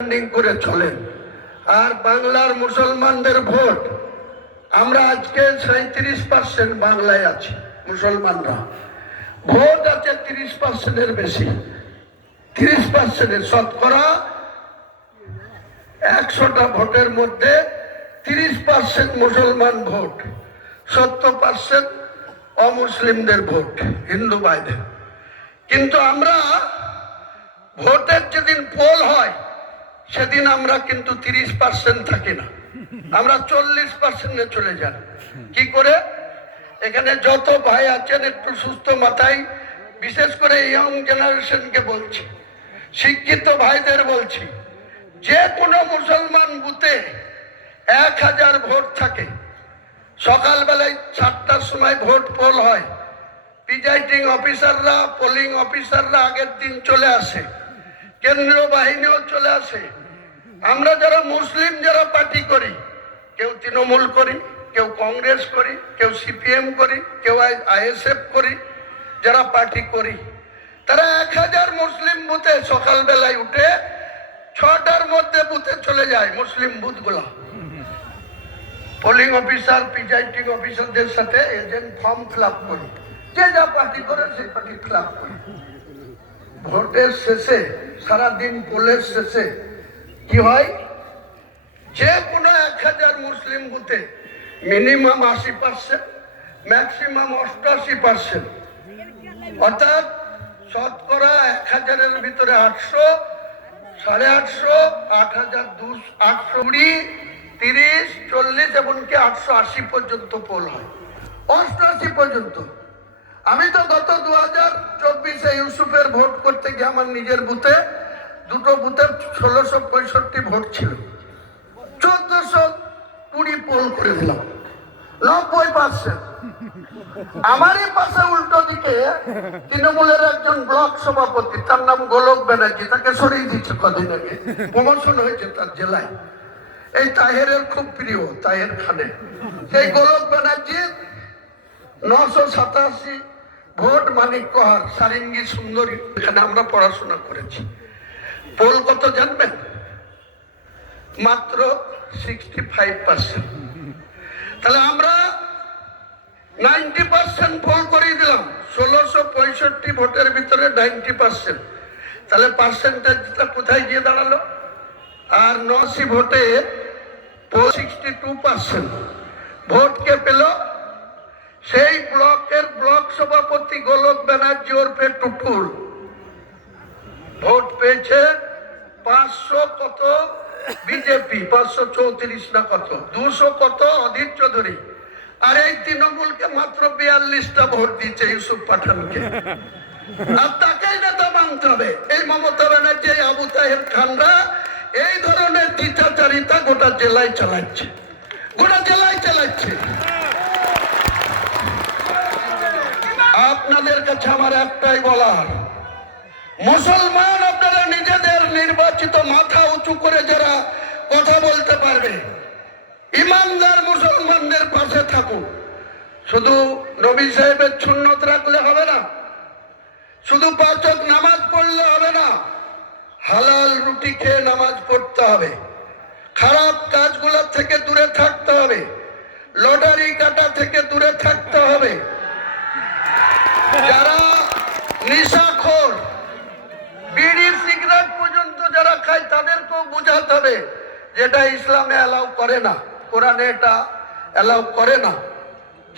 করে চলেন। আর বাংলার মুসলমানদের ভোট, আমরা আজকে 37% বাংলায় আছি মুসলমানরা, ভোট আছে 30%-এর বেশি। 30%-এর শতকরা 100টা ভোটের মধ্যে 30% মুসলমান ভোট, 70% অমুসলিমদের ভোট, হিন্দু ভাইদের। কিন্তু আমরা ভোটের যেদিন পোল হয় সেদিন আমরা কিন্তু 30% থাকি না, আমরা 40%-এ চলে যান। কি করে? এখানে যত ভাই আছেন একটু সুস্থ মাথায়, বিশেষ করে ইয়ং জেনারেশনকে বলছি, শিক্ষিত ভাইদের বলছি, যে কোনো মুসলমান বুথে 1000 ভোট থাকে। সকালবেলায় 7টার সময় ভোট পোল হয়, প্রিজাইডিং অফিসাররা, পোলিং অফিসাররা আগের দিন চলে আসে, কেন্দ্রীয় বাহিনীও চলে আসে। আমরা যারা মুসলিম যারা পার্টি করি, কেউ তৃণমূল করি, কেউ কংগ্রেস করি, কেউ সিপিএম করি, কেউ আইএসএফ করি, যারা পার্টি করি, তারা 1000 মুসলিম বুথে সকালবেলায় উঠে 6টার মধ্যে বুথে চলে যায়। মুসলিম বুথগুলো পোলিং অফিসার, প্রিজাইডিং অফিসারদের সাথে এজেন্ট ফর্ম ফিল আপ করি, যে যা পার্টি করে সেই পার্টি ফিল আপ করি। ভোটের শেষে, সারাদিন পোলের শেষে কি হয়, যে কোনো 1000 মুসলিম বুথে মিনিমাম 80%, ম্যাক্সিমাম 88%, অর্থাৎ শতকরা 1000-এর ভিতরে 800, 850, 8200, 820, 30, 40, এমনকি 880 পর্যন্ত পোল হয়, 88 পর্যন্ত। আমি তো গত 2024-এ ইউসুফের ভোট করতে গিয়ে আমার নিজের বুথে, দুটো বুথে 1665 ভোট ছিল, 1420 পোল করে দিলাম, 90%। আমারই পাশে উল্টো দিকে তৃণমূলের একজন ব্লক সভাপতি, তার নাম গোলক ব্যানার্জি, তাকে সরিয়ে দিচ্ছে কদিন আগে, প্রমোশন হয়েছে তার জেলায়। এই তাহেরের খুব প্রিয়, তাহের খানে, সেই গোলক ব্যানার্জি 987 ভোট, মানিক কহার, সারিঙ্গি সুন্দরী, এখানে আমরা পড়াশোনা করেছি। পোল কত জানবেন? মাত্র 65%। তাহলে আমরা 90% পোল করিয়ে দিলাম, 1665 ভোটের ভিতরে 90%। তাহলে পার্সেন্টেজটা কোথায় গিয়ে দাঁড়ালো? আর 89 ভোটে 62% ভোট কে পেল? সেই ব্লকের ব্লক সভাপতি গোলক ব্যানার্জি ওরফে টুটুল ভোট পেয়েছে 500 কত বিজেপি, 534 না কত, 200 কত অধীর চৌধুরী। আর এই তৃণমূলকে মাত্র 42টা ভোট দিচ্ছে ইউসুফ পাঠানকে। আর তাকেই নেতা মানতে হবে। এই মমতা ব্যানার্জি, আবু তাহের খানরা এই ধরনের দ্বিচারিতা গোটা জেলায় চালাচ্ছে, গোটা জেলায় চালাচ্ছে। আপনাদের কাছে আমার একটাই বলার, মুসলমান আপনারা নিজেদের নির্বাচিত মাথা উঁচু করে যারা কথা বলতে পারবে, ইমানদার মুসলমানদের পাশে থাকুন। শুধু নবী সাহেবের সুন্নত রাখলে হবে না, শুধু 5 ওয়াক্ত নামাজ পড়লে হবে না, হালাল রুটি খেয়ে নামাজ পড়তে হবে, খারাপ কাজগুলো থেকে দূরে থাকতে হবে, লটারি কাটা থেকে দূরে থাকতে হবে। যারা নেশাখোর, বিড়ি সিগারেট পর্যন্ত যারা খায়, তাদেরকেও বোঝাতে হবে যেটা ইসলামে অ্যালাউ করে না, কোরআনে এটা অ্যালাউ করে না।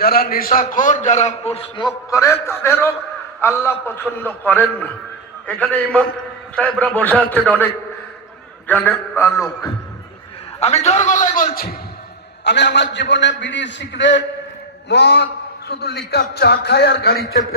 যারা নেশাখোর, যারা স্মোক করে, তাদেরও আল্লাহ পছন্দ করেন না। এখানে ইমাম সাহেবরা বসে আছেন, অনেক জানে লোক। আমি জোর গলায় বলছি, আমি আমার জীবনে বিড়ি সিগারেট মদ, শুধু লিকার চা খাই আর গাড়ি চেপে